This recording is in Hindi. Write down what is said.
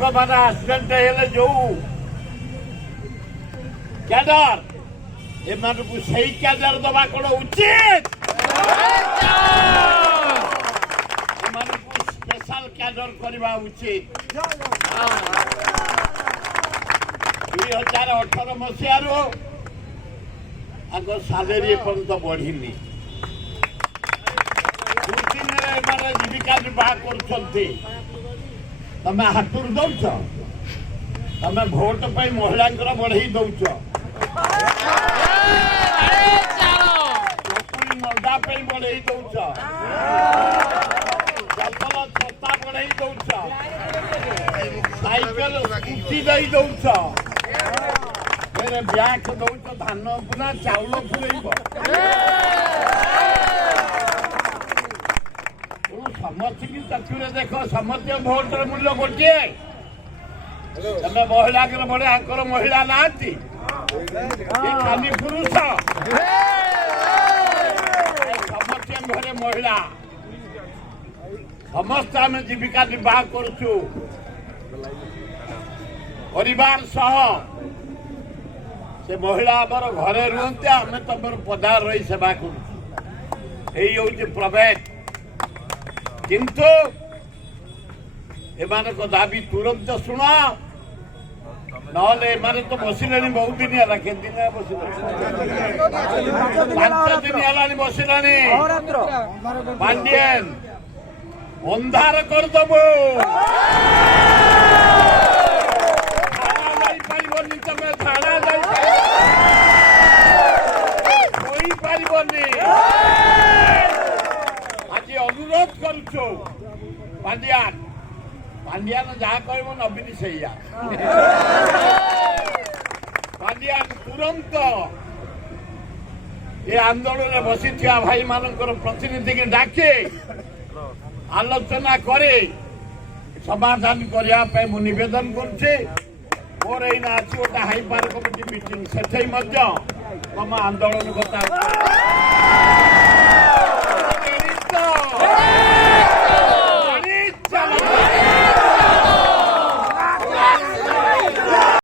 लोक मैंने आक्सीडेंट हेले जो कैडर एमानकु सही कैडर दबा कौन उचित एमानकु स्पेशल कैडर करवा उचित 2018 मसीह आग सालेरी पर्यंत बढ़ी जीविका निर्वाह कर तमें हाथुर दौच तमें भोट पर महिला बढ़ई दौच मंदा बढ़ई दौच चपल छता बढ़ई दौच साइकेल स्कूटी दे दौच ब्याग दौच धान पुना चाउल फुरैब समस्त की चक्षुरे देख समस्त भोट मूल्य गोटे तमें महिला बड़े आंकर महिला ना खाली पुरुष समस्त घरे महिला समस्त आम जीविका निर्वाह करुचु परिवार सह से महिला आमर घरे रुहते आम तुम पदार रही सेवा कर प्रभेद किंतु एमान को दाबी तुरंत शुण ना तो बसिले बहुत दिन है के दिन पांच दिन है बसिला पांडियन अंधार करदबू तमें थाना जापारबनी आज अनुरोध करुचु पांडियान पांडियान जहाँ कह नवीन से पांडियान तुरंत ये आंदोलन में बसी भाई मान प्रतिनिधि की डाके आलोचना करे समाधान करने मु नवेदन करुचे मोर एना आज गोटे हाईपार कमिटी मीटिंग से तुम आंदोलन कथा